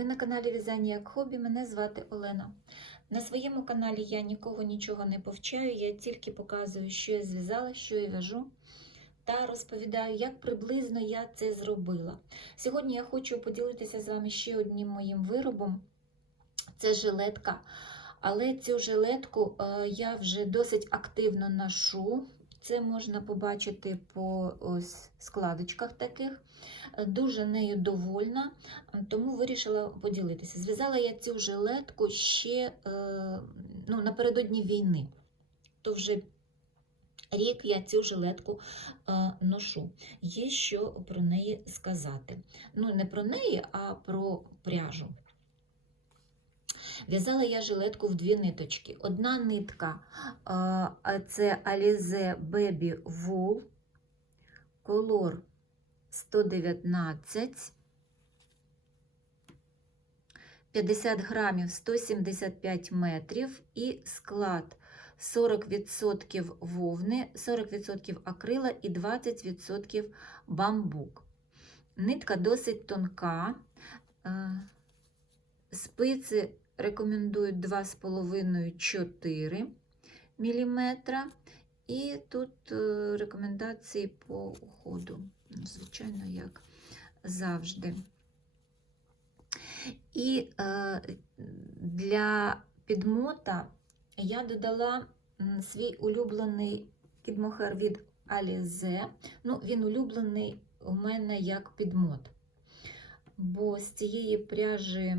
Ви на каналі В'язання як хобі. Мене звати Олена. На своєму каналі я нікого нічого не повчаю, я тільки показую, що я зв'язала, що я в'яжу, та розповідаю, як приблизно я це зробила. Сьогодні я хочу поділитися з вами ще одним моїм виробом. Це жилетка. Але цю жилетку е, я вже досить активно ношу. Це можна побачити по ось складочках таких. Е, Дуже нею довольна, тому вирішила поділитися. Зв'язала я цю жилетку ще е, ну, напередодні війни. То вже рік я цю жилетку е, ношу. Є що про неї сказати. Ну, не про неї, а про пряжу. В'язала я жилетку в дві ниточки. Одна нитка це Alize Baby Wool, колор 119, 50 грамів 175 метрів і склад 40% вовни, 40% акрила і 20% бамбук. Нитка досить тонка. е, Спиці рекомендують 2,5-4 мм. І тут е, рекомендації по уходу, Ну, звичайно, як завжди. І е, для підмота я додала свій улюблений кідмохер від Alize. Ну, він улюблений у мене як підмот. Бо з цієї пряжі,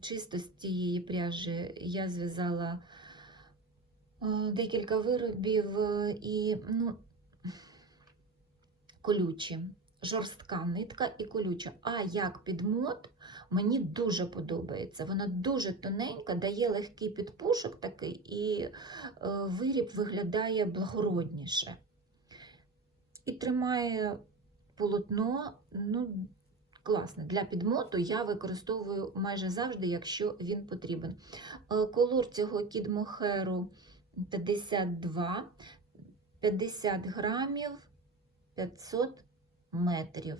чисто з цієї пряжі я зв'язала е, декілька виробів е, і ну, колючі, жорстка нитка і колюча. А як підмот мені дуже подобається. Вона дуже тоненька, дає легкий підпушок такий, і е, виріб виглядає благородніше. І тримає полотно, ну, класно. Для підмоту я використовую майже завжди, якщо він потрібен. Е, Колор цього кідмохеру 52, 50 грамів, 500 метрів.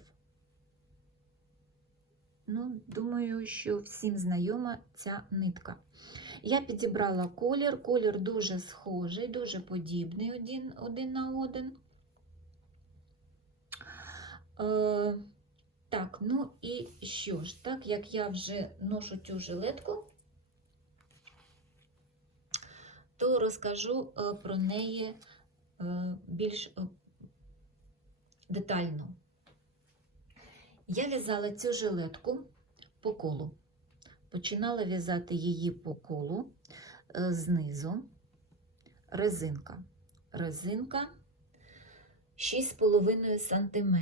Ну, думаю, що всім знайома ця нитка. Я підібрала колір, колір дуже схожий, дуже подібний один, один на один. Е, так, ну і що ж, так як я вже ношу цю жилетку, то розкажу е, про неї е, більш е, детально. Я в'язала цю жилетку по колу. Починала в'язати її по колу знизу. Резинка. Резинка 6,5 см.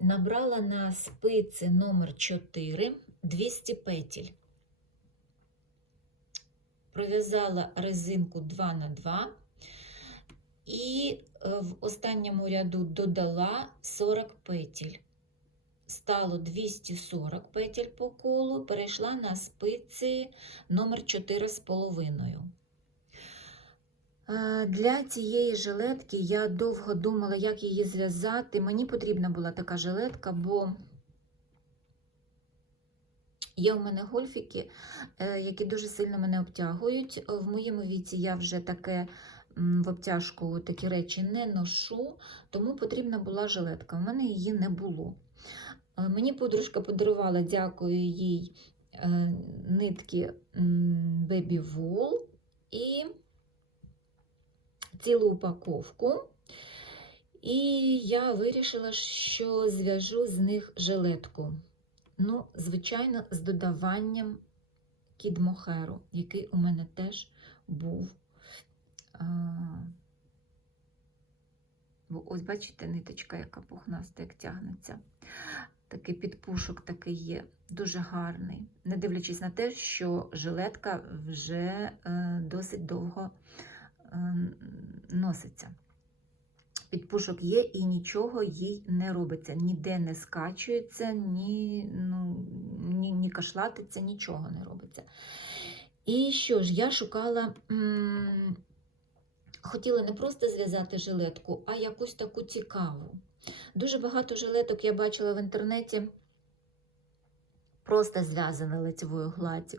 Набрала на спиці номер 4 200 петель. Пров'язала резинку 2 на 2 і е, в останньому ряду додала 40 петель. Стало 240 петель по колу, перейшла на спиці номер 4,5. Е, Для цієї жилетки я довго думала, як її зв'язати. Мені потрібна була така жилетка, бо є у мене гольфіки, е, які дуже сильно мене обтягують. В моєму віці я вже таке в обтяжку такі речі не ношу, тому потрібна була жилетка. У мене її не було. Е, Мені подружка подарувала, дякую їй, нитки Baby Wool і цілу упаковку. І я вирішила, що зв'яжу з них жилетку. Ну, звичайно, з додаванням кідмохеру, який у мене теж був. А, ось бачите, ниточка, яка пухнаста, як тягнеться. Такий підпушок такий є, дуже гарний. Не дивлячись на те, що жилетка вже е, досить довго носиться. Підпушок є і нічого їй не робиться, ніде не скачується, ні, ну, ні, ні кашлатиться, нічого не робиться. І що ж, я шукала, хотіла не просто зв'язати жилетку, а якусь таку цікаву. Дуже багато жилеток я бачила в інтернеті, просто зв'язані лицевою гладдю.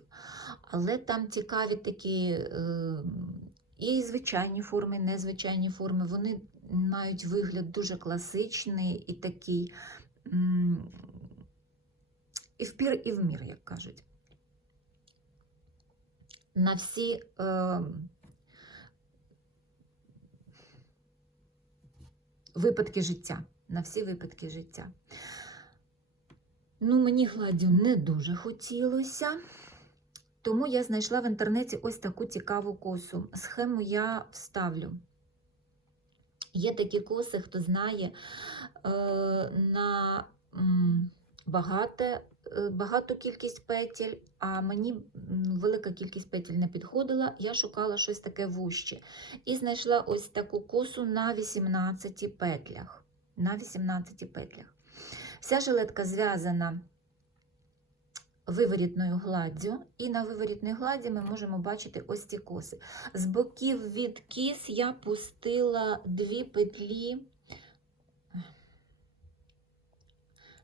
Але там цікаві такі е, і звичайні форми, і незвичайні форми. Вони мають вигляд дуже класичний і такий і впір, і в мір, як кажуть. На всі е, випадки життя. На всі випадки життя. Ну, мені гладдю не дуже хотілося. Тому я знайшла в інтернеті ось таку цікаву косу. Схему я вставлю. Є такі коси, хто знає, е, на багате, е, багату кількість петель, а мені велика кількість петель не підходила. Я шукала щось таке вужче. І знайшла ось таку косу на 18 петлях. На 18 петлях. Вся жилетка зв'язана виворітною гладдю, і на виворітній гладді ми можемо бачити ось ці коси. З боків від кіс я пустила дві петлі,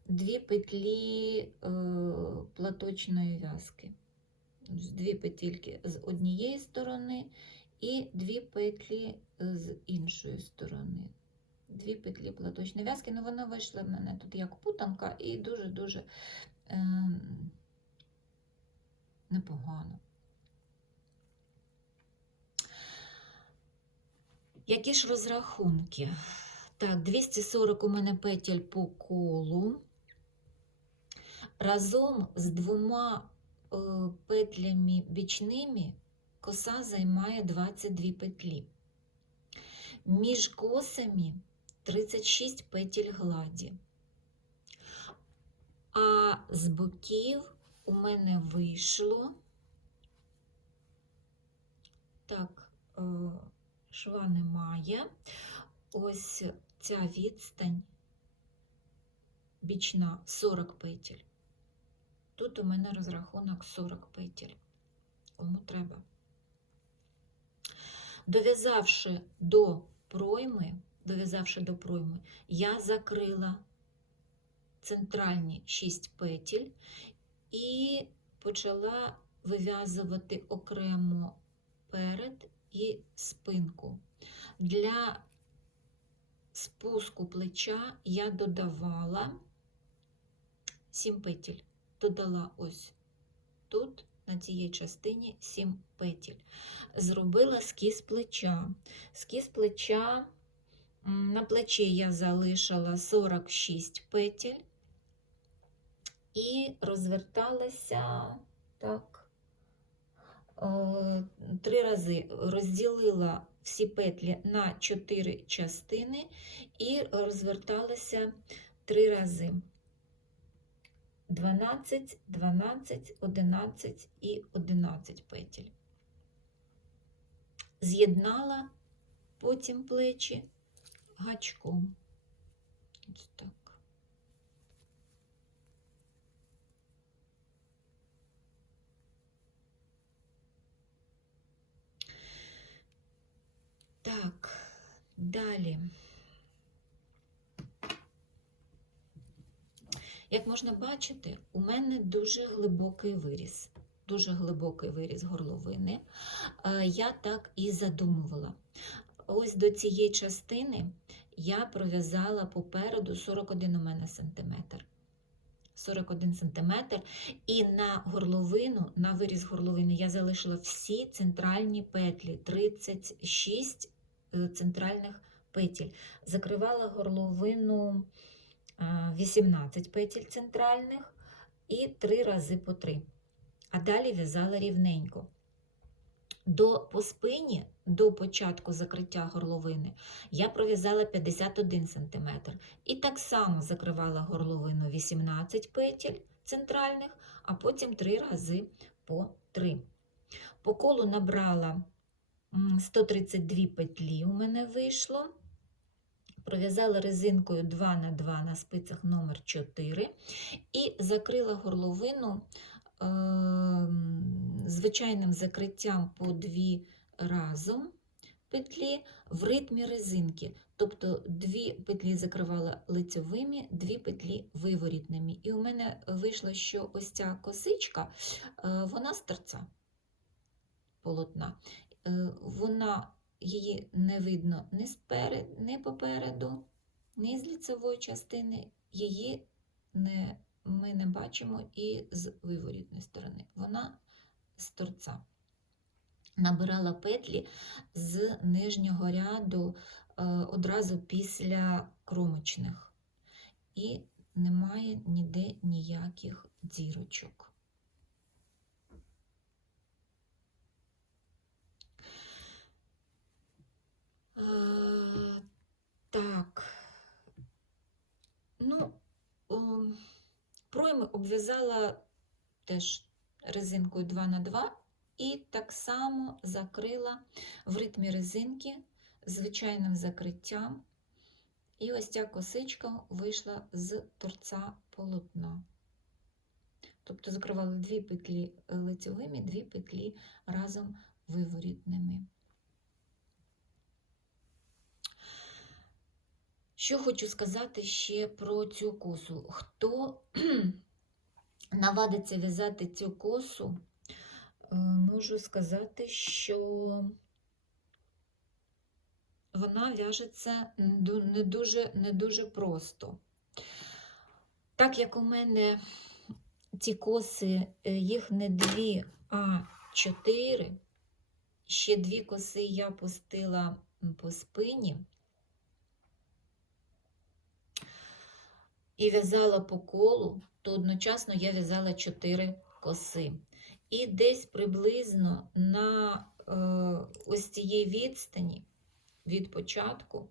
дві петлі е, платочної в'язки. Дві петельки з однієї сторони і дві петлі з іншої сторони. Дві петлі платочної в'язки, ну вона вийшла в мене тут як путанка і дуже-дуже. Е, непогано. Які ж розрахунки? Так, 240 у мене петель по колу. Разом з двома е, петлями бічними коса займає 22 петлі. Між косами 36 петель гладі. А з боків у мене вийшло. Так, е, шва немає. Ось ця відстань бічна 40 петель. Тут у мене розрахунок 40 петель. Кому треба. Дов'язавши до пройми, дов'язавши до пройми, я закрила центральні 6 петель і почала вив'язувати окремо перед і спинку. Для спуску плеча я додавала 7 петель. Додала ось тут, на цій частині 7 петель. Зробила скіз плеча. Скіз плеча на плечі я залишила 46 петель і розверталася так е, три рази. Розділила всі петлі на чотири частини і розверталася три рази. 12, 12, 11 і 11 петель. З'єднала потім плечі гачком. Ось так. Так, далі. Як можна бачити, у мене дуже глибокий виріз. Дуже глибокий виріз горловини. Е, Я так і задумувала. Ось до цієї частини я пров'язала попереду 41 у мене сантиметр. 41 сантиметр. І на горловину, на виріз горловини я залишила всі центральні петлі, 36 е, центральних петель. Закривала горловину е, 18 петель центральних і 3 рази по 3. А далі в'язала рівненько. До, по спині, до початку закриття горловини, я пров'язала 51 см. І так само закривала горловину 18 петель центральних, а потім 3 рази по 3. По колу набрала 132 петлі, у мене вийшло. Пров'язала резинкою 2 на 2 на спицях номер 4 і закрила горловину ем, звичайним закриттям по дві разом петлі в ритмі резинки. Тобто дві петлі закривала лицьовими, дві петлі виворітними. І у мене вийшло, що ось ця косичка, е, вона з торця полотна. Е, Вона її не видно ні сперед, ні попереду, ні з лицевої частини. Її не, ми не бачимо і з виворітної сторони. Вона з торця. Набирала петлі з нижнього ряду е, одразу після кромочних. І немає ніде ніяких дірочок. Е, Так. Ну, о, пройми обв'язала теж резинкою 2 на 2 і так само закрила в ритмі резинки звичайним закриттям. І ось ця косичка вийшла з торця полотна. Тобто закривали дві петлі лицьовими, дві петлі разом виворітними. Що хочу сказати ще про цю косу. Хто навадиться в'язати цю косу, е, можу сказати, що вона в'яжеться не дуже, не дуже просто. Так як у мене ці коси, е, їх не дві, а чотири, ще дві коси я пустила по спині. І в'язала по колу, то одночасно я в'язала 4 коси. І десь приблизно на е, ось цієї відстані від початку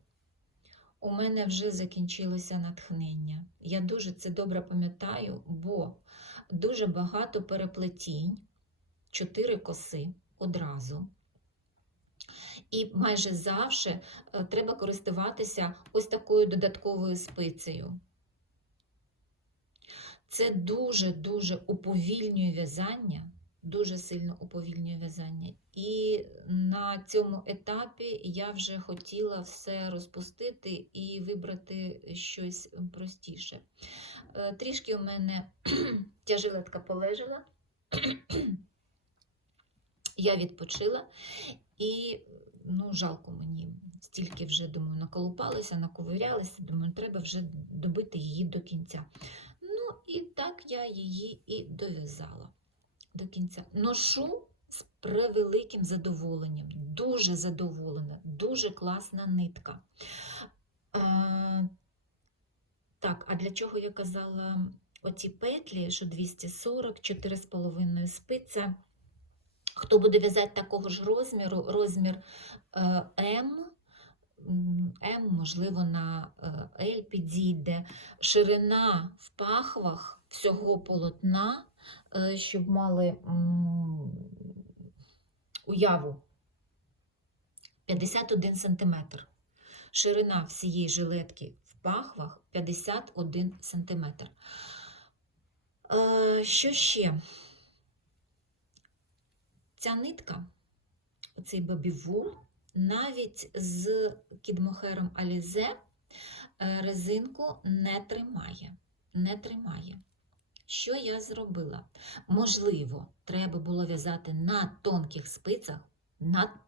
у мене вже закінчилося натхнення. Я дуже це добре пам'ятаю, бо дуже багато переплетінь, 4 коси одразу. І майже завжди е, треба користуватися ось такою додатковою спицею. Це дуже-дуже уповільнює в'язання, дуже сильно уповільнює в'язання. І на цьому етапі я вже хотіла все розпустити і вибрати щось простіше. Е, Трішки у мене ця жилетка полежала, я відпочила, і ну, жалко мені. Стільки вже, думаю, наколупалися, наковирялися, думаю, треба вже добити її до кінця. І так я її і дов'язала до кінця. Ношу з превеликим задоволенням, дуже задоволена, дуже класна нитка. А, так, а для чого я казала оці петлі, що 240, 4,5 спиця. Хто буде в'язати такого ж розміру, розмір е, М, м, можливо, на е, L підійде, ширина в пахвах всього полотна, е, щоб мали уяву 51 см. Ширина всієї жилетки в пахвах 51 см. Е, Що ще? Ця нитка, цей бабівул, навіть з кідмохером Алізе е, резинку не тримає. Не тримає. Що я зробила? Можливо, треба було в'язати на тонких спицях, на,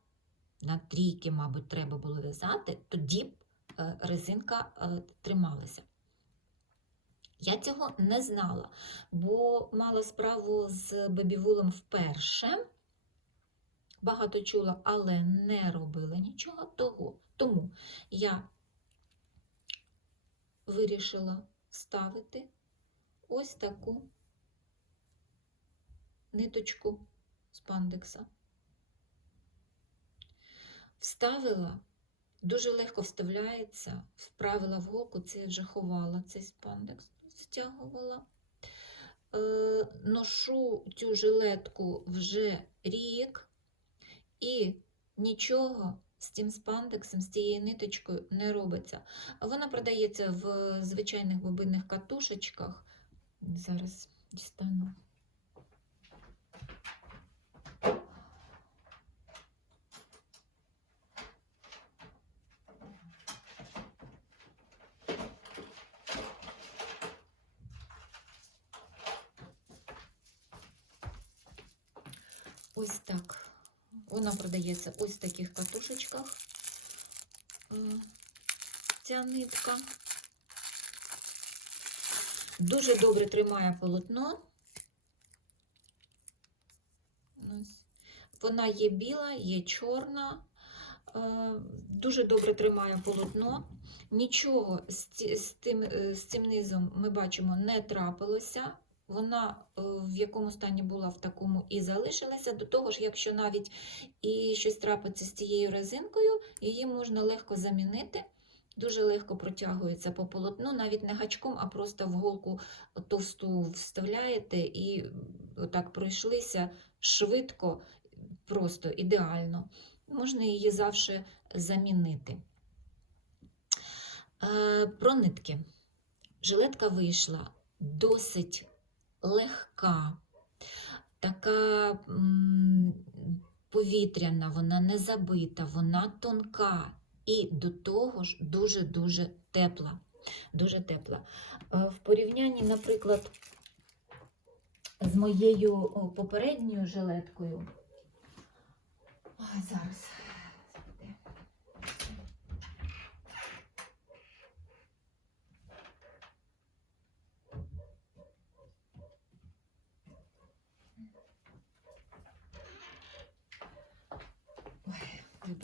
на трійки, мабуть, треба було в'язати, тоді б е, резинка е, трималася. Я цього не знала, бо мала справу з бебівулом вперше. Багато чула, але не робила нічого того. Тому я вирішила ставити ось таку ниточку спандекса. Вставила, дуже легко вставляється, вправила в голку, це я вже ховала цей спандекс, стягувала. Е, ношу цю жилетку вже рік, і нічого з цим спандексом, з цією ниточкою не робиться. Вона продається в звичайних бобинних катушечках. Зараз дістану. Ось так вона продається ось в таких катушечках. Е, Ця нитка. Дуже добре тримає полотно. Вона є біла, є чорна, е, дуже добре тримає полотно. Нічого з, тим, е, з цим низом ми бачимо не трапилося. Вона е, в якому стані була, в такому і залишилася. До того ж, якщо навіть і щось трапиться з цією резинкою, її можна легко замінити. Дуже легко протягується по полотну, навіть не гачком, а просто в голку товсту вставляєте і отак пройшлися швидко, просто ідеально. Можна її завжди замінити. Е, Про нитки. Жилетка вийшла досить легка, така повітряна, вона не забита, вона тонка і до того ж дуже-дуже тепла. Дуже тепла. Е, В порівнянні, наприклад, з моєю попередньою жилеткою. Ой, зараз.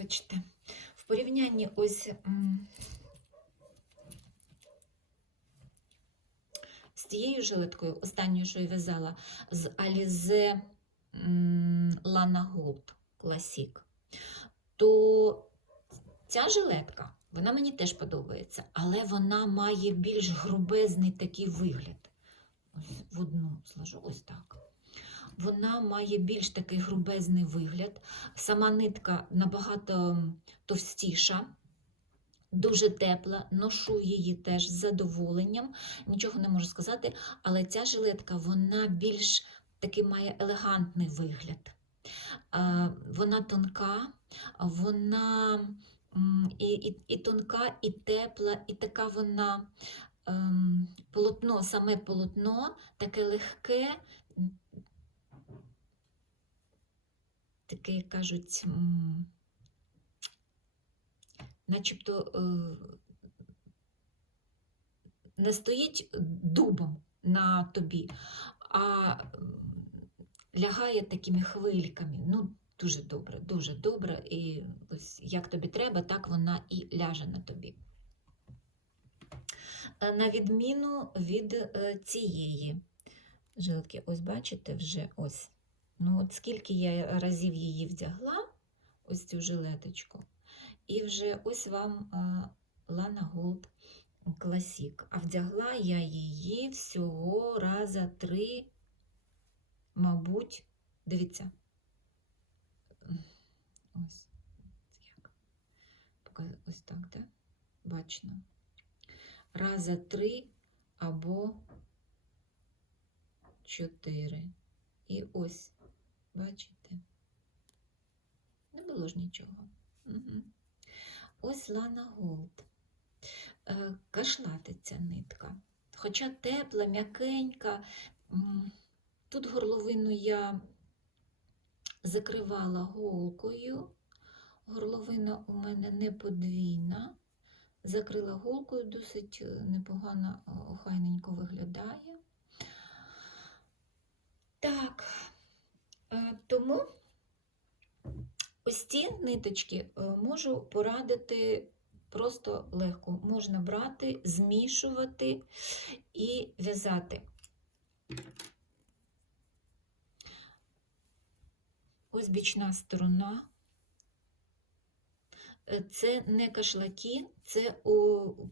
Вибачте. В порівнянні ось з тією жилеткою, останньою, що я в'язала, з Alize Lana Gold Classic, то ця жилетка, вона мені теж подобається, але вона має більш грубезний такий вигляд. Ось в одну сложу, ось так. Вона має більш такий грубезний вигляд. Сама нитка набагато товстіша, дуже тепла, ношу її теж з задоволенням, нічого не можу сказати, але ця жилетка вона більш такий має елегантний вигляд. Вона тонка, вона і, і, і тонка, і тепла, і така вона ем, полотно, саме полотно, таке легке, як кажуть, начебто е, не стоїть дубом на тобі, а лягає такими хвильками. Ну, дуже добре, дуже добре. І ось як тобі треба, так вона і ляже на тобі. Е, На відміну від е, цієї жилетки, ось бачите, вже ось. Ну, от скільки я разів її вдягла, ось цю жилеточку, і вже ось вам Lana Gold Classic. А вдягла я її всього раза три, мабуть, дивіться. Ось. Як? Ось так, так? Бачно. Раза три або чотири. І ось, бачите? Не було ж нічого. Угу. Ось Лана Голд. Е, Кашлатиться нитка. Хоча тепла, м'якенька. Тут горловину я закривала голкою. Горловина у мене не подвійна. Закрила голкою, досить е, непогано, охайненько виглядає. Так, тому ось ці ниточки е, можу порадити просто легко. Можна брати, змішувати і в'язати. Ось бічна сторона. Е, Це не кашлаки, це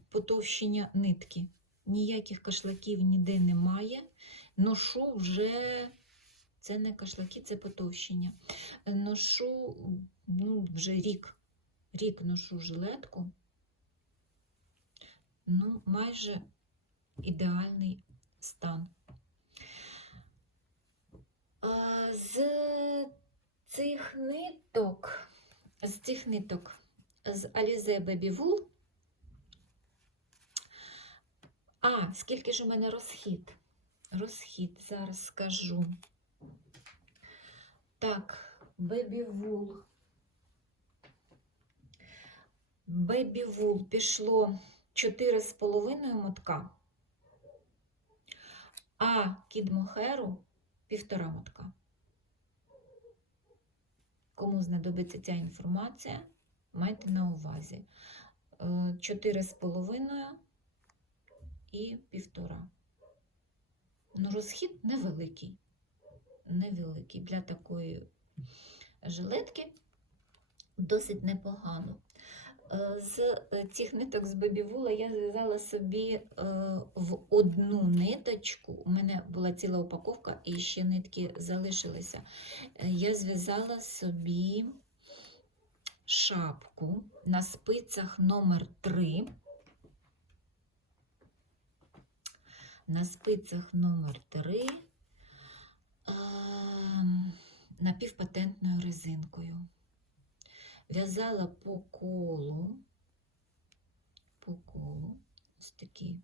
потовщення нитки. Ніяких кашлаків ніде немає. Ношу вже, це не кашлаки, це потовщення. Е, Ношу ну, вже рік. Рік ношу жилетку. Ну, майже ідеальний стан. А, З цих ниток, з цих ниток з Alize Baby Wool. А, скільки ж у мене розхід? Розхід, зараз скажу. Так, бебі-вул. Бебі-вул пішло 4,5 мотка, а кідмохеру півтора мотка. Кому знадобиться ця інформація, майте на увазі. Е, 4,5 і півтора. Ну, розхід невеликий. Невеликий для такої жилетки досить непогано. Е, З е, цих ниток з бебівула я зв'язала собі е, в одну ниточку. У мене була ціла упаковка і ще нитки залишилися. Я зв'язала собі шапку на спицях номер 3. На спицях номер 3 напівпатентною резинкою. В'язала по колу, по колу, ось такий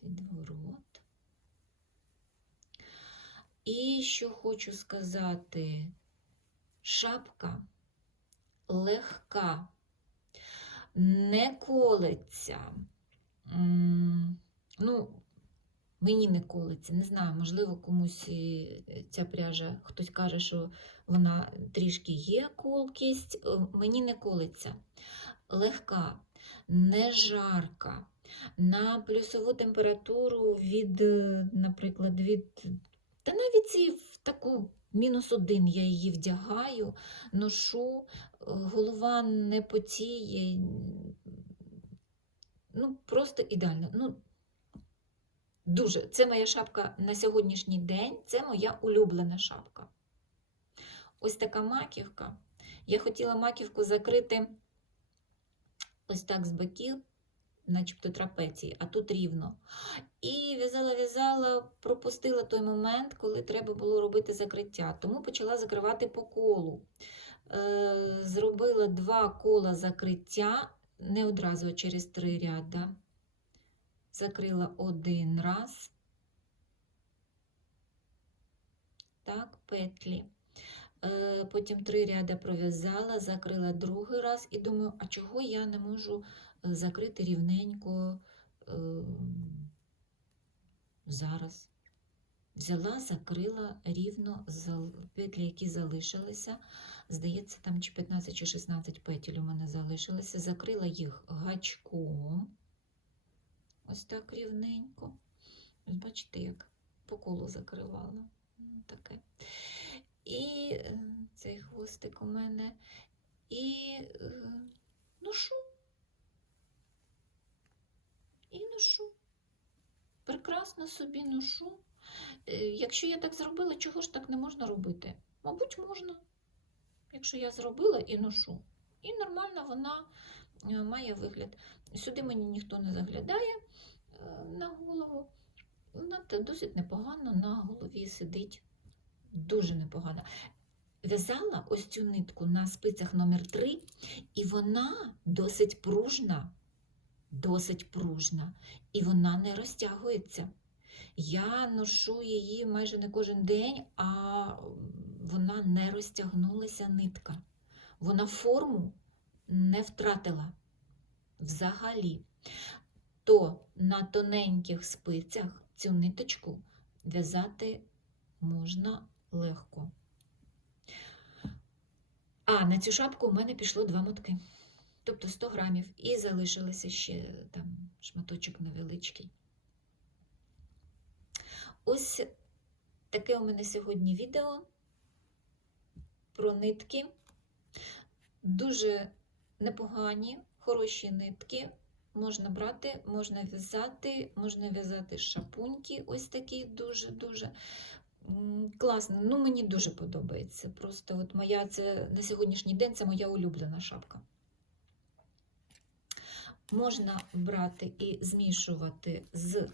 підворот. І що хочу сказати, шапка легка, не колеться. Ну, мені не колеться, не знаю, можливо, комусь ця пряжа, хтось каже, що вона трішки є колкість, е, мені не колеться. Легка, не жарка. На плюсову температуру від, е, наприклад, від, та навіть в таку мінус один я її вдягаю, ношу, е, голова не потіє. Ну, просто ідеально. Ну, Дуже. Це моя шапка на сьогоднішній день, це моя улюблена шапка. Ось така маківка. Я хотіла маківку закрити ось так з боків, начебто трапеції, а тут рівно. І в'язала-в'язала, пропустила той момент, коли треба було робити закриття. Тому почала закривати по колу. Е, Зробила два кола закриття, не одразу а через три ряда закрила один раз, так, петлі. Е, Потім три ряди пров'язала, закрила другий раз і думаю, а чого я не можу е, закрити рівненько е, зараз? Взяла, закрила рівно петлі, які залишилися. Здається, там чи 15 чи 16 петель у мене залишилося. Закрила їх гачком. Ось так рівненько. Бачите, як по колу закривала. Ну, Таке. І е, цей хвостик у мене. І е, ношу. І ношу. Прекрасно собі ношу. Е, Якщо я так зробила, чого ж так не можна робити? Мабуть, можна. Якщо я зробила і ношу. І нормально вона має вигляд. Сюди мені ніхто не заглядає е, на голову. Вона досить непогано на голові сидить. Дуже непогано. В'язала ось цю нитку на спицях номер 3 і вона досить пружна. Досить пружна. І вона не розтягується. Я ношу її майже не кожен день, а вона не розтягнулася нитка. Вона форму не втратила взагалі. То на тоненьких спицях цю ниточку в'язати можна легко. А на цю шапку у мене пішло два мотки. Тобто 100 грамів. І залишилося ще там шматочок невеличкий. Ось таке у мене сьогодні відео про нитки. Дуже непогані, хороші нитки. Можна брати, можна в'язати, можна в'язати шапуньки, ось такі дуже-дуже класно. Ну, мені дуже подобається. Просто от моя це на сьогоднішній день це моя улюблена шапка. Можна брати і змішувати з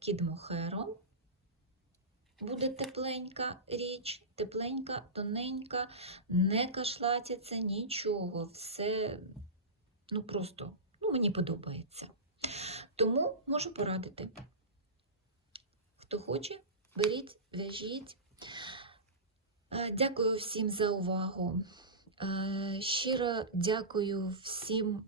Kid Mohair. Буде тепленька річ, тепленька, тоненька, не кашлатиться нічого. Все ну просто ну, мені подобається. Тому можу порадити. Хто хоче, беріть, в'яжіть. Е, Дякую всім за увагу. Е, Щиро дякую всім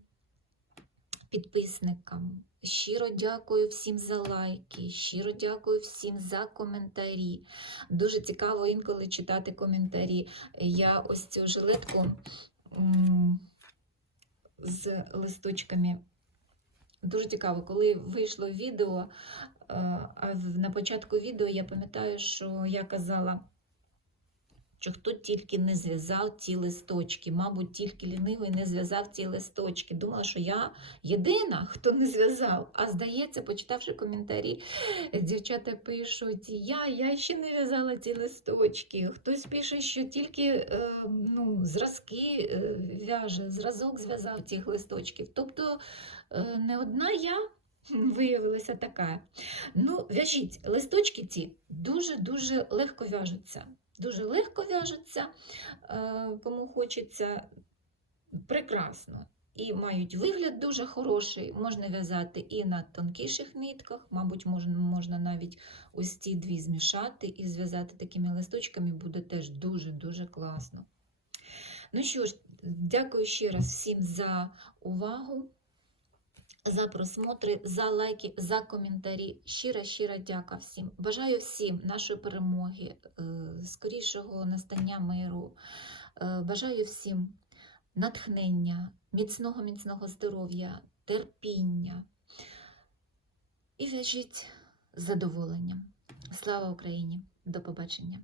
підписникам. Щиро дякую всім за лайки, щиро дякую всім за коментарі. Дуже цікаво інколи читати коментарі. Я ось цю жилетку з листочками. Дуже цікаво, коли вийшло відео, е, а на початку відео я пам'ятаю, що я казала, що хто тільки не зв'язав ці листочки, мабуть, тільки лінивий не зв'язав ці листочки. Думала, що я єдина, хто не зв'язав. А здається, почитавши коментарі, дівчата пишуть: я, я ще не в'язала ці листочки. Хтось пише, що тільки е, ну, зразки е, в'яже, зразок зв'язав цих листочків. Тобто е, не одна я. Виявилася така. Ну, в'яжіть, листочки ці дуже-дуже легко в'яжуться. Дуже легко в'яжуться, е, кому хочеться, прекрасно. І мають вигляд дуже хороший. Можна в'язати і на тонкіших нитках, мабуть, можна, можна навіть ось ці дві змішати і зв'язати такими листочками буде теж дуже-дуже класно. Ну що ж, дякую ще раз всім за увагу, за просмотри, за лайки, за коментарі. Щира, щира дяка всім. Бажаю всім нашої перемоги, е, скорішого настання миру. Е, Бажаю всім натхнення, міцного, міцного здоров'я, терпіння. І в'яжіть з задоволенням. Слава Україні! До побачення!